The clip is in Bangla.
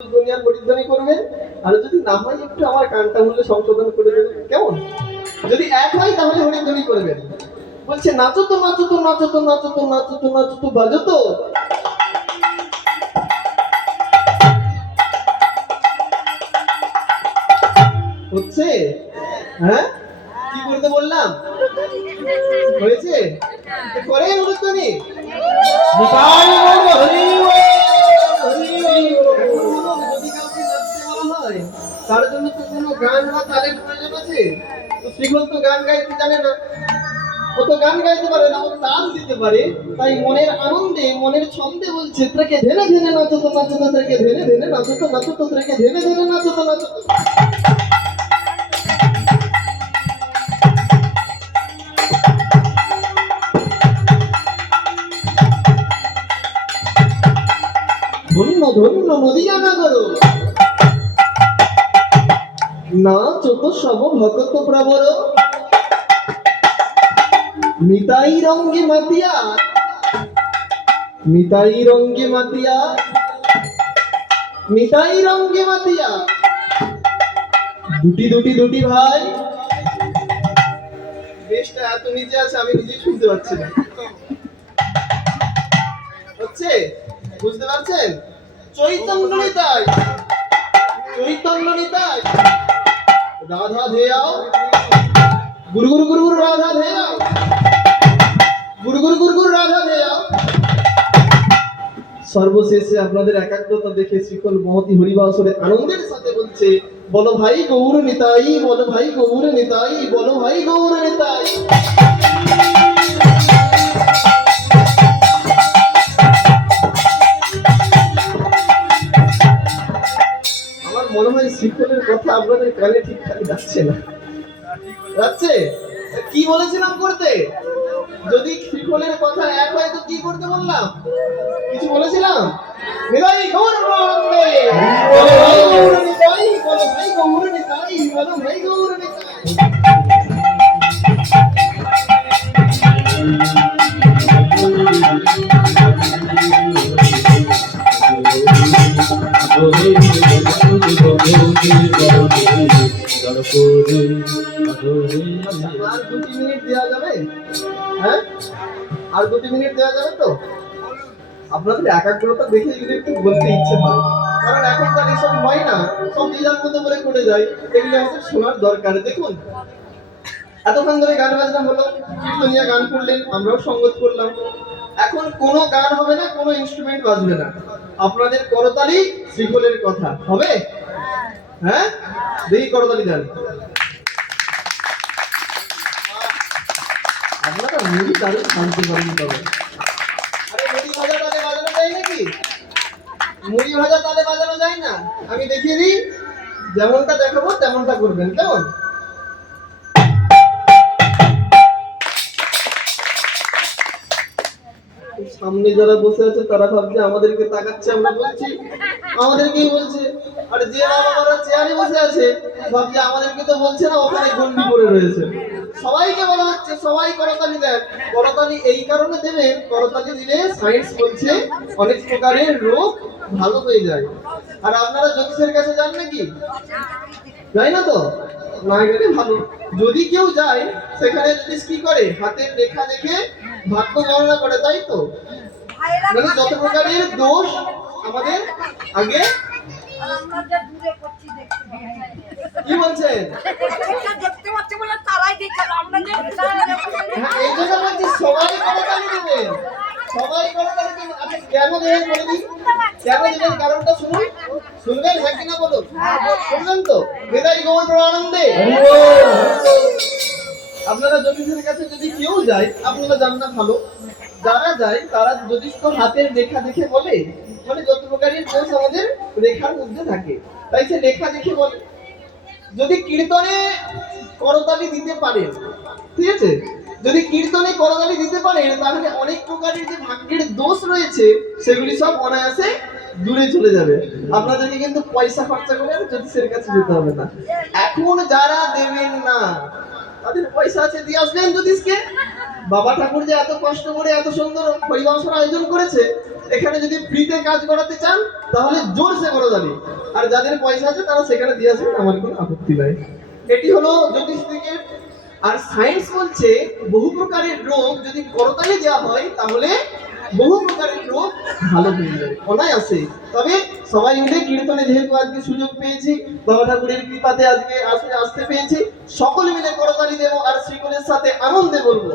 দুনিয়ার পরিধ্বনি করবেন, আর যদি না হয় একটু আমার গানটা হলে সংশোধন করে দেবেন, কেমন? যদি এক হয় তাহলে হরিধ্বনি করবেন। বলছে নাচো তো নাচো তো নাচো তো নাচো তো নাচো তো নাচো তো বাজো তো। হচ্ছে? হ্যাঁ, কি করতে বললাম? হয়েছে? করেন হরিধ্বনি। নিতাই গৌর হরি তার জন্য তো কোনো গান বা তালের প্রয়োজন আছে? তো শ্রীঘোষ তো গান গাইতে জানে না, ও তো গান গাইতে পারে না, ও তাল দিতে পারে। তাই মনের আনন্দে মনের ছন্দে বলছে ত্রেকে ধেনে ধেনে নাচো তো নাচো তো, ত্রেকে ধেনে ধেনে নাচো তো নাচো তো, ত্রেকে ধেনে ধেনে নাচো তো নাচো তো। ধন্য ধন্য নদিয়া নগর, নাচো তো সব ভক্ত প্রবর, নিতাই রঙ্গে মাতিয়া, নিতাই রঙ্গে মাতিয়া, নিতাই রঙ্গে মাতিয়া, দুটি দুটি দুটি ভাই। বেশটা এত নিচে আছে আমি নিজেই শুনতে পাচ্ছি না। হচ্ছে? বুঝতে পারছেন? চৈতন্য নিতাই, চৈতন্য নিতাই, রাধা ধেয়াও, গুরু গুরু গুরু গুরু রাধা ধেয়াও, গুরু গুরু গুরু গুরু রাধা ধেয়াও। সর্বশেষে আপনাদের একাগ্রতা দেখে শ্রীকল মহতি হরিবাসরে আনন্দের সাথে বলছে বলো ভাই গৌর নিতাই, বলো ভাই গৌর নিতাই, বলো ভাই গৌর নিতাই। আমার মনে হয় শ্রীকলের কথা আপনাদের কানে ঠিকঠাক যাচ্ছে না। যাচ্ছে? কি বলেছিলাম করতে? যদি শ্রীকলের কথা এক হয় তো কি করতে বললাম? কিছু বলেছিলাম? নিতাই গৌর বন্দে, বলো ভাই গৌর নিতাই, বলো ভাই গৌর নিতাই, বলো ভাই গৌর নিতাই। আর 2 মিনিট দেওয়া যাবে? হ্যাঁ, আর 2 মিনিট দেওয়া যাবে তো? আপনাদের একাগ্রতা দেখে যদি একটু বলতে ইচ্ছে হয়, কারণ এখনকার এসব হয় না, সব যে যার মতো করে করে যায়, এগুলো আমাদের শোনার দরকার। দেখুন এতক্ষণ ধরে গান বাজনা হলো, কীর্তনিয়া গান করলেন, আমরাও সঙ্গত করলাম। এখন কোনো গান হবে না, কোনো ইনস্ট্রুমেন্ট বাজবে না, আপনাদের করতালি শ্রীকলের কথা হবে। হ্যাঁ, দেখি করতালি দেন। আপনারা মুড়ি দারুণ শান্তি পারেন। তবে আরে মুড়ি ভাজা তালে বাজানো যায় নাকি? মুড়ি ভাজা তালে বাজানো যায় না? আমি দেখিয়ে দিই, যেমনটা দেখাবো তেমনটা করবেন, কেমন? সামনে যারা বসে আছে তারা ভাবছে আমাদেরকে তাকাচ্ছে, আমরা বলছি আমাদেরকেই বলছে। আর যে বাবারা চেয়ারে বসে আছে ভাবছে আমাদেরকে তো বলছে না, ওখানে গন্ডি পড়ে রয়েছে। সবাইকে বলা হচ্ছে সবাই করতালি দেন। করতালি এই কারণে দেবেন, করতালি দিলে সায়েন্স বলছে অনেক প্রকারের রোগ ভালো হয়ে যায়। আর আপনারা জ্যোতিষের কাছে যান নাকি? যাই না তো? না গেলে ভালো। যদি কেউ যায় সেখানে জ্যোতিষ কি করে? হাতের রেখা দেখে ভাগ্য গণনা করে, তাই তো? মানে যত প্রকারের দোষ আমাদের আগে। কি বলছেন? হ্যাঁ, এই জন্য বলছি সবাই করতালি দেবেন, সবাই করতালি দেবেন। আচ্ছা কেন দেবেন বলে দিই, কেন দেবেন কারণটা শুনুন। শুনবেন? হ্যাঁ কিনা বলুন। শুনবেন তো? নিতাই গৌর আনন্দে। আপনারা জ্যোতিষের কাছে যদি কেউ যায়, আপনারা যান না ভালো, যারা যায় তারা জ্যোতিষ তো হাতের রেখা দেখে বলে, মানে যত প্রকারের দোষ আমাদের রেখার মধ্যে থাকে, তাই সে রেখা দেখে বলে। যদি কীর্তনে করতালি দিতে পারেন, ঠিক আছে, যদি কীর্তনে করতালি দিতে পারেন তাহলে অনেক প্রকারের যে ভাগ্যের দোষ রয়েছে সেগুলি সব অনায়াসে দূরে চলে যাবে। আপনাদেরকে কিন্তু পয়সা খরচা করে আর জ্যোতিষের কাছে যেতে হবে না। এখন যারা দেবেন না তাদের পয়সা আছে, দিয়ে আসবেন জ্যোতিষকে। বাবা ঠাকুর যে এত কষ্ট করে এত সুন্দর পরিবেশন আয়োজন করেছে, এখানে যদি ফ্রিতে কাজ করাতে চান তাহলে জোরসে করা যাবে। আর যাদের পয়সা আছে তারা সেখানে দিয়ে আসবেন, আমার কোনো আপত্তি নাই। এটি হলো জ্যোতিষ দিকে। আর সায়েন্স বলছে বহু প্রকারের রোগ যদি করতালি দেওয়া হয় তাহলে বহু প্রকারের রোগ ভালো হয়ে যায় অনায়াসে। তবে সবাই মিলে কীর্তনে যেহেতু আজকে সুযোগ পেয়েছি, বাবা ঠাকুরের কৃপাতে আজকে আসতে পেয়েছি, সকলে মিলে করতালি দেব আর শ্রীকুলের সাথে আনন্দে বলবো।